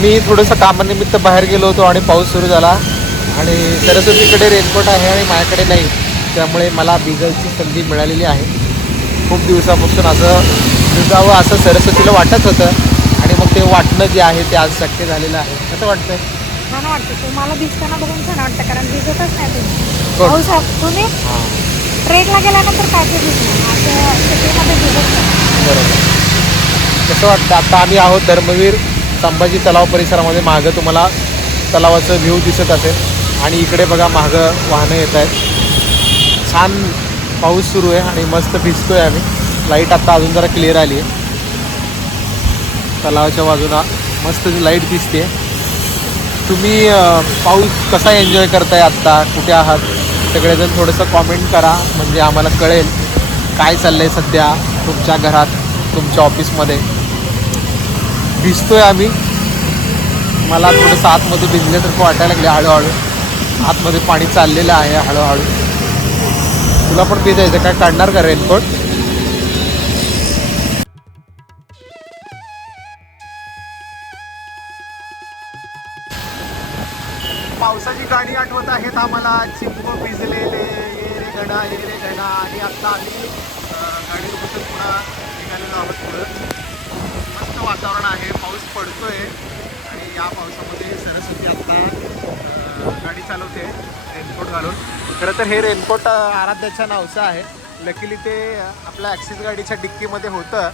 आम्ही थोडंसं कामानिमित्त बाहेर गेलो होतो आणि पाऊस सुरू झाला. आणि सरस्वतीकडे रेनकोट आहे आणि माझ्याकडे नाही. त्यामुळे मला भिजायची संधी मिळालेली आहे. खूप दिवसापासून असं भिजावं असं सरस्वतीला वाटत होतं. आणि मग ते वाटणं जे आहे ते आज शक्य झालेलं आहे. कसं वाटतंय? छान वाटतं. मला भिजताना बघून छान वाटतं कारण भिजतच नाही तुम्ही? पाऊस. तुम्ही? ट्रेकला गेल्यानंतर काय ते भिजणार असं भिजत बरोबर. कसं वाटतं? आता आम्ही आहोत धर्मवीर. संभाजी तलाव परिसरामध्ये मागं तुम्हाला तलावाचं व्ह्यू दिसत असेल. आणि इकडे बघा मागं वाहनं येत आहेत. छान पाऊस सुरू आहे आणि मस्त भिजतो आहे आम्ही. लाइट आत्ता अजून जरा क्लिअर आली आहे. तलावाच्या बाजूला मस्त लाइट दिसते तुम्ही पाऊस कसा एन्जॉय करताय आत्ता? कुठे आहात? सगळेजण थोडंसं कॉमेंट करा. म्हणजे आम्हाला कळेल. काय चाललं आहे सध्या तुमच्या घरात तुमच्या ऑफिसमध्ये भिजतोय आम्ही. मला थोडंसं आतमध्ये भिजल्यासारखं वाटायला लागले हळूहळू. आतमध्ये पाणी चाललेलं आहे हळूहळू. तुला पण भिजायचं काय काढणार का रेनकोट? पावसाची गाणी आठवत आहेत आम्हाला. चिंब भिजलेले ये रे गडा ये रे गणा आणि आत्ता आम्ही अं, गाडीवर बसून पुन्हा निघालेलो आहोत. मस्त वातावरण पाऊस पडतोय आणि या पावसामध्ये सरस्वती आत्ता गाडी चालवते रेनकोट घालून. खरं तर हे रेनकोट आराध्याच्या नावचं आहे. लकीली ते आपल्या ॲक्सिस गाडीच्या डिक्कीमध्ये होतं.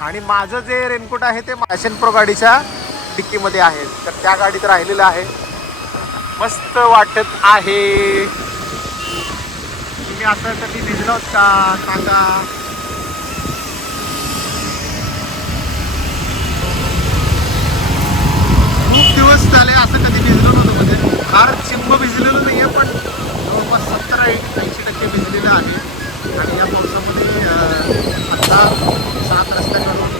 आणि माझं जे रेनकोट आहे ते मॅशन प्रो गाडीच्या डिक्कीमध्ये आहे. तर त्या गाडीत राहिलेलं आहे. मस्त वाटत आहे. तुम्ही असं कधी भिजलोत का? सांगा खूप दिवस झाले असं कधी भिजलो नव्हतं म्हणजे फार चिंब भिजलेलो नाही आहे पण जवळपास सत्तर ऐंशी टक्के भिजलेलं आहे आणि या पावसामध्ये अं, आता सात रस्त्याकडून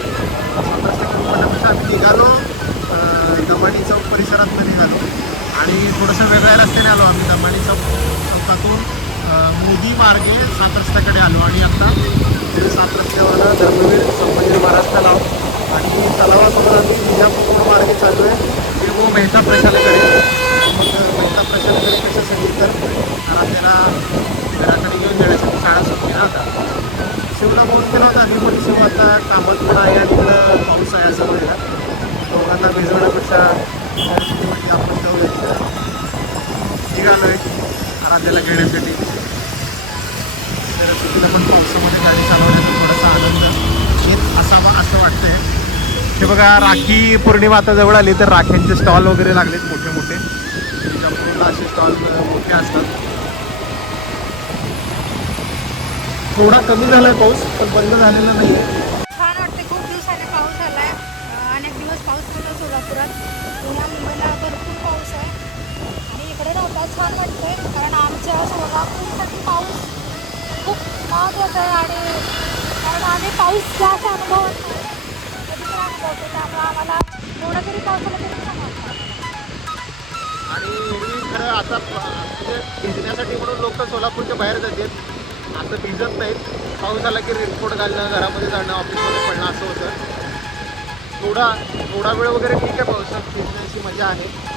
सात रस्त्याकडून म्हणण्यापेक्षा आम्ही निघालो अं, दमाडी चौक परिसरात निघालो आणि थोडंसं वेगळ्या रस्त्याने आलो आम्ही दमाणी चौक चौकातून मोदी मार्गे सात रस्त्याकडे आलो आणि आता सात रस्त्यावर धर्मवीर संभाजी महाराज तलाव आणि तलावासमोर आम्ही विजापूर मार्गे चालू आहे किंवा हो मेहता प्रशालेकडे. मग मेहता प्रशालेकडे कशासाठी तर त्याला घराकडे घेऊन जाण्यासाठी शाळा सुटली ना शिवला फोन केला होता. मी पण शिव आता कामात पण आहे आणि इकडं पाऊस आहे असं म्हणला. दोघांना भिजवण्यापेक्षा आराध्याला घेण्यासाठी. सरस्वतीला पण पावसामध्ये गाडी चालवण्याचा थोडासा आनंद येत असावा असं वाटतंय. हे बघा राखी पौर्णिमा आता जवळ आली तर राख्यांचे स्टॉल वगैरे लागलेत मोठे मोठे. विजापूरला असे स्टॉल मोठे असतात. थोडा कमी झालाय पाऊस पण बंद झालेला नाही छान वाटते खूप दिवसाने पाऊस आलाय अं, अनेक दिवस पाऊस नव्हता सोलापुरात पुण्या मुंबईला भरपूर पाऊस आहे आणि इकडे नव्हता छान वाटतंय कारण आमच्या सोलापूरसाठी पाऊस खूप महत्त्वाचा आहे आणि कारण आम्ही आम्हाला तरी तरी आणि खरं आता म्हणजे भिजण्यासाठी म्हणून लोक सोलापूरच्या बाहेर जातात. असं भिजत नाहीत. पाऊस आला की रेनकोट घालणं घरामध्ये जाणं ऑफिसमध्ये पडणं असं होतं. थोडा थोडा वेळ वगैरे ठीक आहे. पावसात भिजण्याची मजा आहे.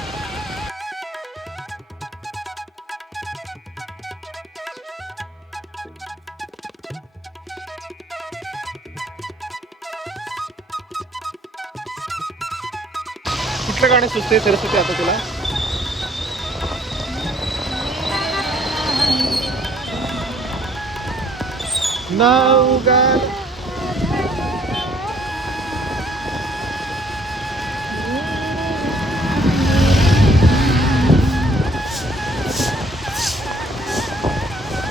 कुठलं गाणं सुचते सरस्वती आता तुला? नाव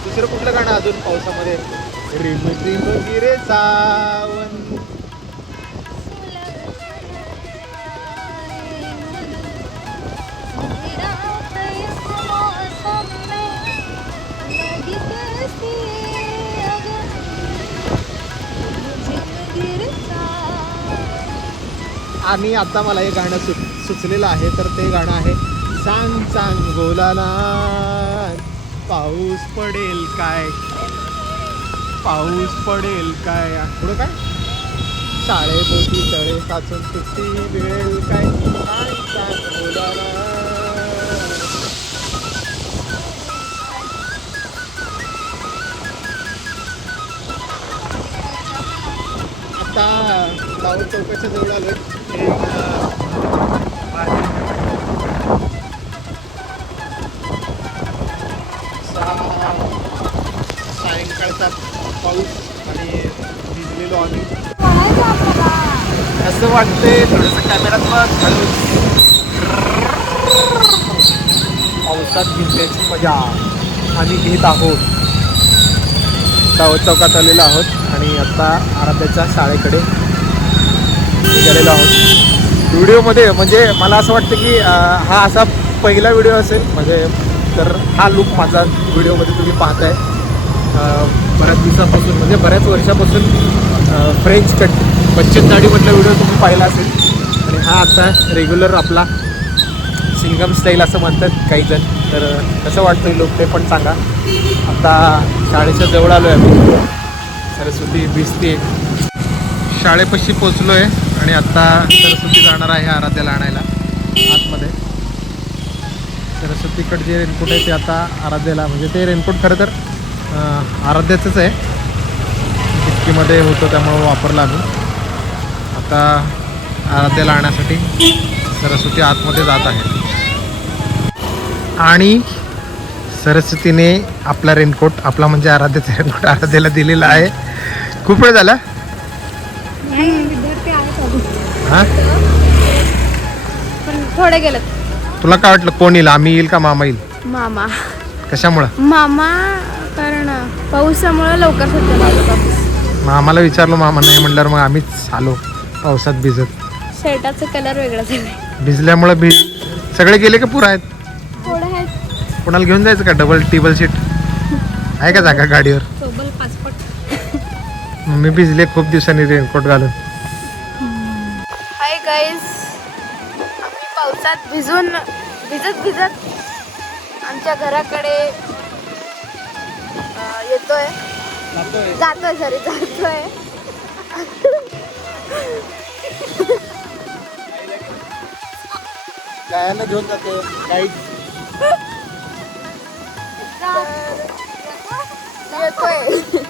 दुसरं कुठलं गाणं अजून पावसामध्ये? रिम रिम गिरेचा. आम्ही आत्ता मला हे गाणं सुच सुचलेलं आहे तर ते गाणं आहे सांग सांग बोलाला पाऊस पडेल काय? पाऊस पडेल काय? पुढं काय? शाळेपोटी तळे साचून सुट्टी मिळेल काय? सांग बोलाला आता चौकाच्या जवळ आलं पाऊस आणि भिजलेलो आम्ही. असं वाटतंय थोडंसं कॅमेरात पावसात भिजण्याची मजा. आम्ही घेत आहोत. चौकात आलेलो आहोत. आणि आता आराध्याच्या शाळेकडे गेलेलो आहोत. व्हिडिओमध्ये म्हणजे मला असं वाटतं की हा असा पहिला व्हिडिओ असेल. म्हणजे तर हा लुक माझा व्हिडिओमध्ये तुम्ही पाहताय. बऱ्याच दिवसापासून म्हणजे बऱ्याच वर्षापासून फ्रेंच कट बच्चन दाढीमधला व्हिडिओ तुम्ही पाहिला असेल. आणि हा आता रेग्युलर आपला सिंगम स्टाईल असं म्हणतात काही जण तर कसं वाटतं लोक ते पण सांगा. आता शाळेच्या जवळ आलो आहे आम्ही. सरस्वती भिजते शाळेपाशी पोचलो आहे आणि आता सरस्वती जाणार आहे आराध्याला आणायला आतमध्ये. सरस्वतीकडे जे रेनकोट आहे ते आता आराध्याला म्हणजे ते रेनकोट खरं तर आराध्याचंच आहे. डिक्कीमध्ये होतं त्यामुळं वापरलं आम्ही. आता आराध्याला आणण्यासाठी सरस्वती आतमध्ये जात आहे. आणि सरस्वतीने आपला रेनकोट आपला म्हणजे आराध्याचा रेनकोट आराध्याला दिलेला आहे. खूप वेळ झाला? हां? थोडे तुला काय वाटलं कोण येईल? आम्ही येईल का मामा येईल? मामा. कशामुळं? मामा पावसामुळे लवकर सुटतो माझा पाऊस. मामाला विचारलो मामा नाही म्हणल्यावर मग आम्हीच आलो. पावसात भिजत. शर्टाचा कलर वेगळा भिजल्यामुळं भिज सगळे गेले का पुरा आहेत? थोडे कोणाला घेऊन जायचं का? डबल टेबल सीट आहे का जागा गाडीवर? सोबल पासपोर्ट मग मी भिजले खूप दिवसांनी रेनकोट घालून. हाय गाईज आम्ही पावसात भिजून भिजत भिजत आमच्या घराकडे अं, येतोय जातोय सॉरी जातोय. गायांना घेऊन जाते गाईड येतोय.